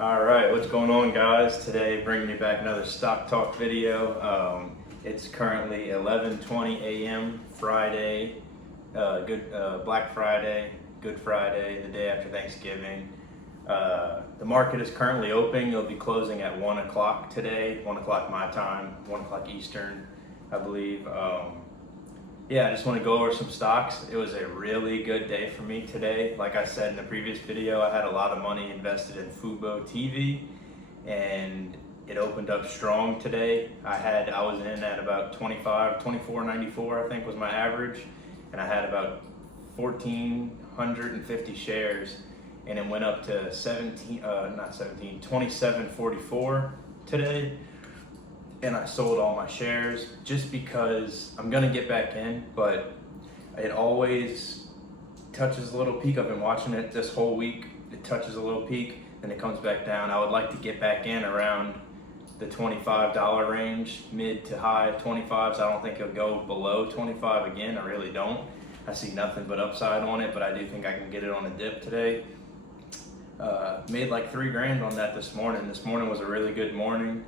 All right, what's going on, guys? Today, bringing you back another stock talk video. It's currently 11:20 a.m. Friday, Black Friday, Good Friday, the day after Thanksgiving. The market is currently open. It'll be closing at 1 o'clock today, 1 o'clock my time, 1 o'clock Eastern, I believe. I just want to go over some stocks. It was a really good day for me today. Like I said in the previous video, I had a lot of money invested in Fubo TV, and it opened up strong today. I was in at about 24.94, I think was my average, and I had about 1,450 shares, and it went up to 27.44 today. And I sold all my shares just because I'm gonna get back in, but it always touches a little peak. I've been watching it this whole week. It touches a little peak, then it comes back down. I would like to get back in around the $25 range, mid to high 25s. I don't think it'll go below 25 again. I really don't. I see nothing but upside on it, but I do think I can get it on a dip today. Made like $3 on that this morning. This morning was a really good morning.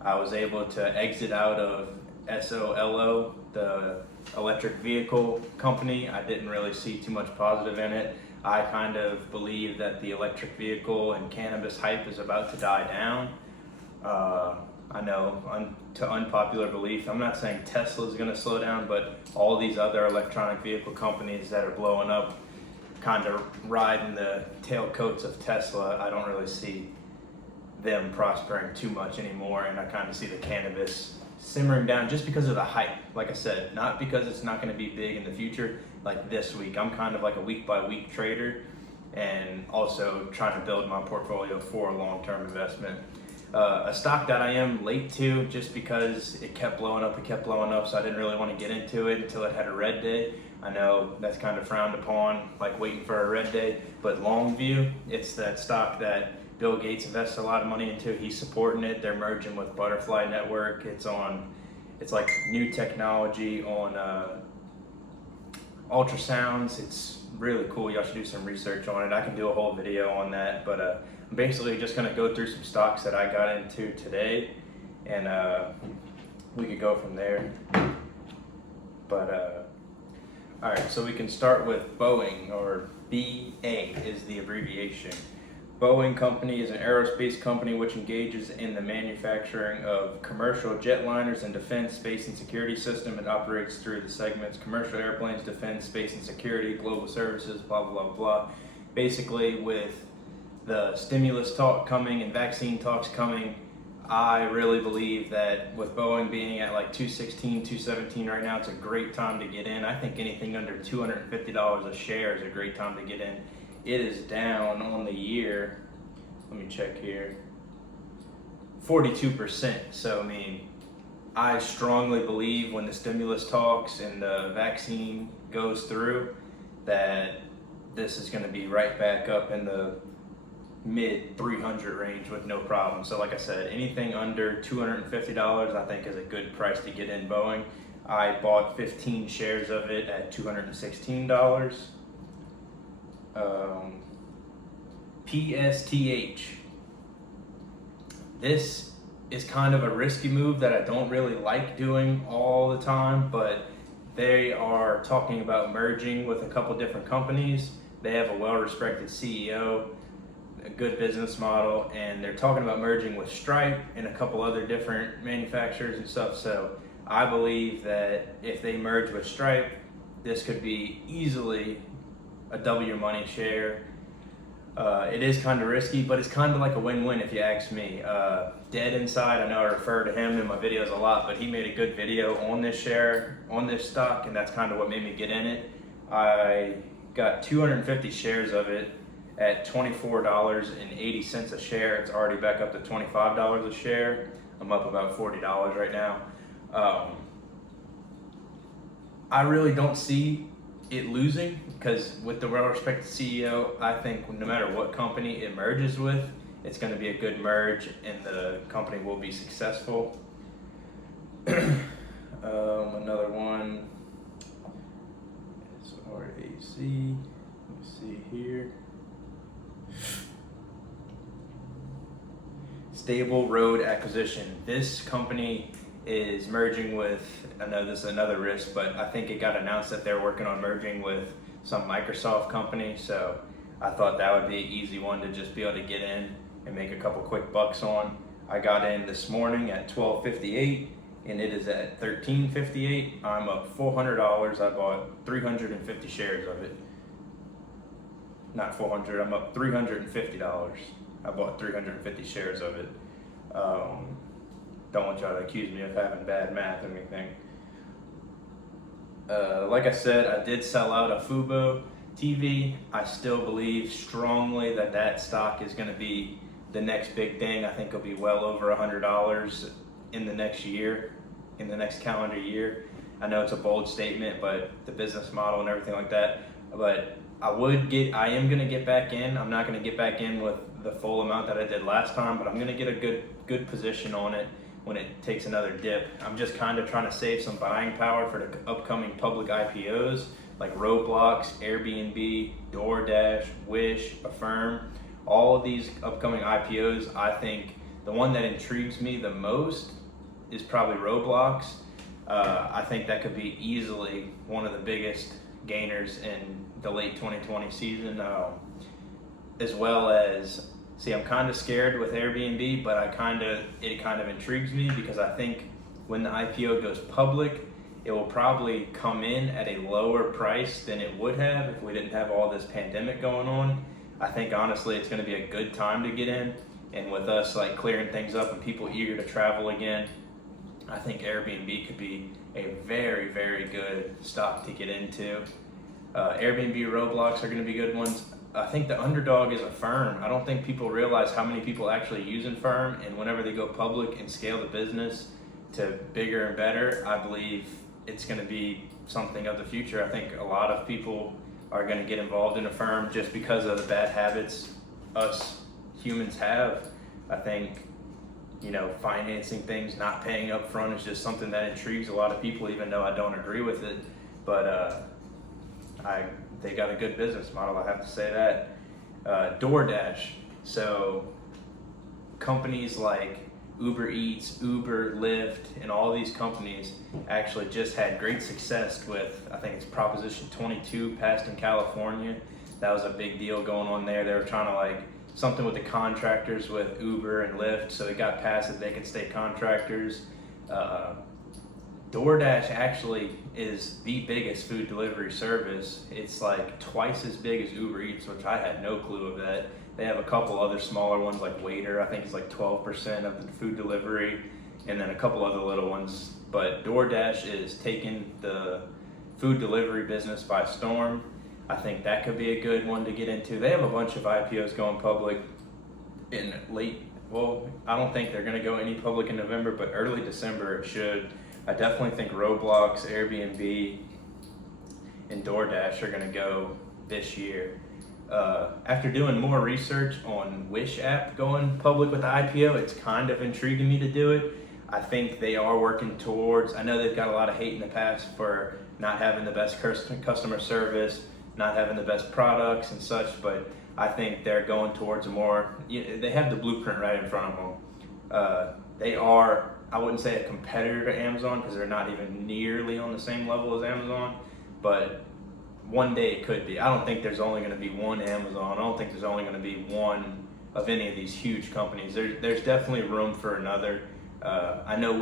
I was able to exit out of SOLO, the electric vehicle company. I didn't really see too much positive in it. I kind of believe that the electric vehicle and cannabis hype is about to die down. I know, to unpopular belief, I'm not saying Tesla is going to slow down, but all these other electronic vehicle companies that are blowing up, kind of riding the tailcoats of Tesla, I don't really see them prospering too much anymore, and I kind of see the cannabis simmering down just because of the hype. Like I said, not because it's not going to be big in the future. Like this week, I'm kind of like a week by week trader, and also trying to build my portfolio for a long-term investment. A stock that I am late to just because it kept blowing up, so I didn't really want to get into it until it had a red day. I know that's kind of frowned upon, like waiting for a red day, but Longview, it's that stock that Bill Gates invests a lot of money into. He's supporting it. They're merging with Butterfly Network. It's like new technology on ultrasounds. It's really cool. Y'all should do some research on it. I can do a whole video on that, but I'm basically just gonna go through some stocks that I got into today, and we could go from there. But all right, so we can start with Boeing, or BA is the abbreviation. Boeing Company is an aerospace company which engages in the manufacturing of commercial jetliners and defense, space, and security system. It operates through the segments commercial airplanes, defense, space and security, global services, blah, blah, blah, blah. Basically, with the stimulus talk coming and vaccine talks coming, I really believe that with Boeing being at like 216, 217 right now, it's a great time to get in. I think anything under $250 a share is a great time to get in. It is down on the year, let me check here, 42%. So, I mean, I strongly believe when the stimulus talks and the vaccine goes through that this is going to be right back up in the mid 300 range with no problem. So like I said, anything under $250 I think is a good price to get in Boeing. I bought 15 shares of it at $216. PSTH. This is kind of a risky move that I don't really like doing all the time, but they are talking about merging with a couple different companies. They have a well-respected CEO, a good business model, and they're talking about merging with Stripe and a couple other different manufacturers and stuff. So I believe that if they merge with Stripe, this could be easily a double your money share. It is kind of risky, but it's kind of like a win-win if you ask me. Dead Inside, I know I refer to him in my videos a lot, but he made a good video on this share, on this stock, and that's kind of what made me get in it. I got 250 shares of it at $24.80 a share. It's already back up to $25 a share. I'm up about $40 right now. I really don't see it losing, because with the well-respected CEO, I think no matter what company it merges with, it's going to be a good merge and the company will be successful. Another one is RAC. Let me see here. Stable Road Acquisition. This company is merging with, I know this is another risk, but I think it got announced that they're working on merging with some Microsoft company. So I thought that would be an easy one to just be able to get in and make a couple quick bucks on. I got in this morning at $12.58 and it is at $13.58. I'm up $400. I bought 350 shares of it. Not 400, I'm up $350. I bought 350 shares of it. Don't want y'all to accuse me of having bad math or anything. Like I said, I did sell out a Fubo TV. I still believe strongly that that stock is going to be the next big thing. I think it'll be well over $100 in the next year, in the next calendar year. I know it's a bold statement, but the business model and everything like that. But I am going to get back in. I'm not going to get back in with the full amount that I did last time, but I'm going to get a good position on it when it takes another dip. I'm just kind of trying to save some buying power for the upcoming public IPOs like Roblox, Airbnb, DoorDash, Wish, Affirm. All of these upcoming IPOs, I think the one that intrigues me the most is probably Roblox. I think that could be easily one of the biggest gainers in the late 2020 season, as well as, see, I'm kind of scared with Airbnb, but it kind of intrigues me because I think when the IPO goes public, it will probably come in at a lower price than it would have if we didn't have all this pandemic going on. I think honestly it's going to be a good time to get in, and with us like clearing things up and people eager to travel again, I think Airbnb could be a very, very good stock to get into. Airbnb, Roblox are going to be good ones. I think the underdog is Affirm. I don't think people realize how many people actually use Affirm, and whenever they go public and scale the business to bigger and better, I believe it's going to be something of the future. I think a lot of people are going to get involved in Affirm just because of the bad habits us humans have. I think, financing things, not paying up front is just something that intrigues a lot of people, even though I don't agree with it. But they got a good business model, I have to say that. DoorDash. So companies like Uber Eats, Uber, Lyft, and all these companies actually just had great success with, I think it's Proposition 22 passed in California. That was a big deal going on there. They were trying to something with the contractors with Uber and Lyft, so it got passed that they could stay contractors. DoorDash actually is the biggest food delivery service. It's like twice as big as Uber Eats, which I had no clue of that. They have a couple other smaller ones like Waiter, I think it's like 12% of the food delivery, and then a couple other little ones. But DoorDash is taking the food delivery business by storm. I think that could be a good one to get into. They have a bunch of IPOs going public in I don't think they're gonna go any public in November, but early December it should. I definitely think Roblox, Airbnb, and DoorDash are gonna go this year. After doing more research on Wish app going public with the IPO, it's kind of intriguing me to do it. I think they are working towards, I know they've got a lot of hate in the past for not having the best customer service, not having the best products and such, but I think they're going towards they have the blueprint right in front of them. They are, I wouldn't say a competitor to Amazon because they're not even nearly on the same level as Amazon, but one day it could be. I don't think there's only going to be one Amazon. I don't think there's only going to be one of any of these huge companies. There's definitely room for another. I know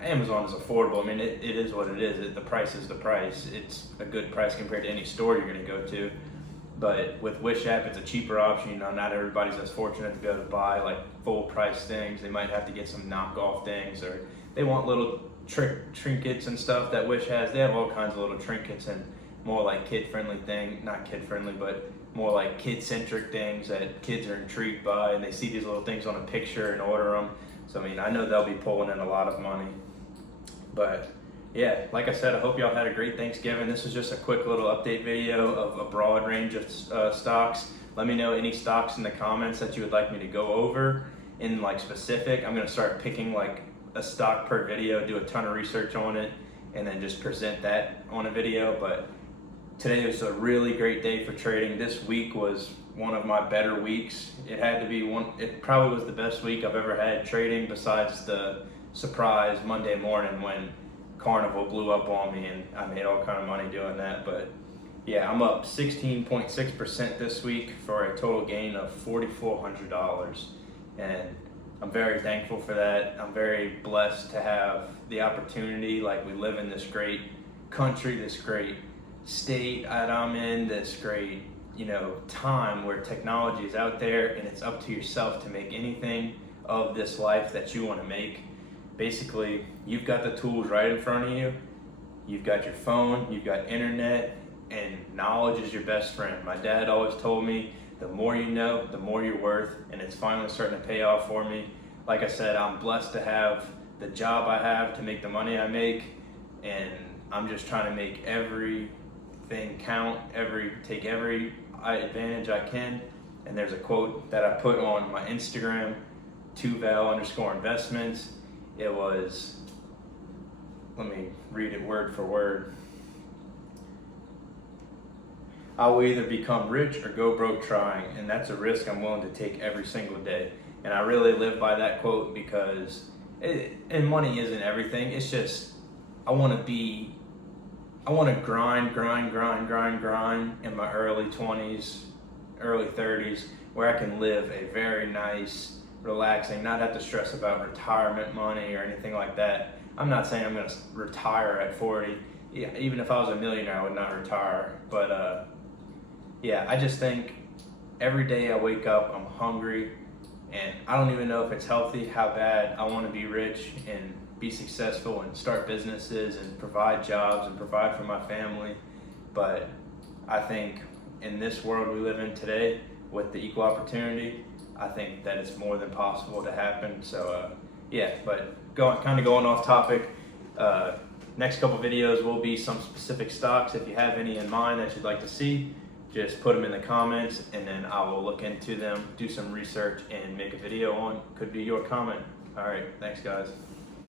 Amazon is affordable. I mean, it is what it is. The price is the price. It's a good price compared to any store you're going to go to. But with Wish app, it's a cheaper option. Not everybody's as fortunate to be able to buy full price things. They might have to get some knockoff things, or they want little trinkets and stuff that Wish has. They have all kinds of little trinkets and more kid-friendly thing, not kid-friendly, but more like kid-centric things that kids are intrigued by, and they see these little things on a picture and order them. So I know they'll be pulling in a lot of money. But yeah, like I said, I hope y'all had a great Thanksgiving. This is just a quick little update video of a broad range of stocks. Let me know any stocks in the comments that you would like me to go over in specific. I'm gonna start picking a stock per video, do a ton of research on it, and then just present that on a video. But today was a really great day for trading. This week was one of my better weeks. It had to be one. It probably was the best week I've ever had trading, besides the surprise Monday morning when Carnival blew up on me and I made all kind of money doing that. But yeah, I'm up 16.6% this week for a total gain of $4,400, and I'm very thankful for that. I'm very blessed to have the opportunity. Like, we live in this great country, this great state that I'm in, this great, time where technology is out there, and it's up to yourself to make anything of this life that you want to make. Basically, you've got the tools right in front of you. You've got your phone, you've got internet, and knowledge is your best friend. My dad always told me, the more you know, the more you're worth, and it's finally starting to pay off for me. Like I said, I'm blessed to have the job I have, to make the money I make, and I'm just trying to make everything count, take every advantage I can. And there's a quote that I put on my Instagram, @2val_investments. It was, let me read it word for word. I will either become rich or go broke trying, and that's a risk I'm willing to take every single day. And I really live by that quote, because and money isn't everything. It's just, I want to grind in my early 20s, early 30s, where I can live a very nice, relaxing, not have to stress about retirement money or anything like that. I'm not saying I'm going to retire at 40. Yeah, even if I was a millionaire, I would not retire. But yeah, I just think every day I wake up, I'm hungry, and I don't even know if it's healthy, how bad I want to be rich and be successful and start businesses and provide jobs and provide for my family. But I think in this world we live in today, with the equal opportunity, I think that it's more than possible to happen. So yeah, but going off topic, next couple videos will be some specific stocks. If you have any in mind that you'd like to see, just put them in the comments, and then I will look into them, do some research, and make a video on. Could be your comment. All right, thanks guys.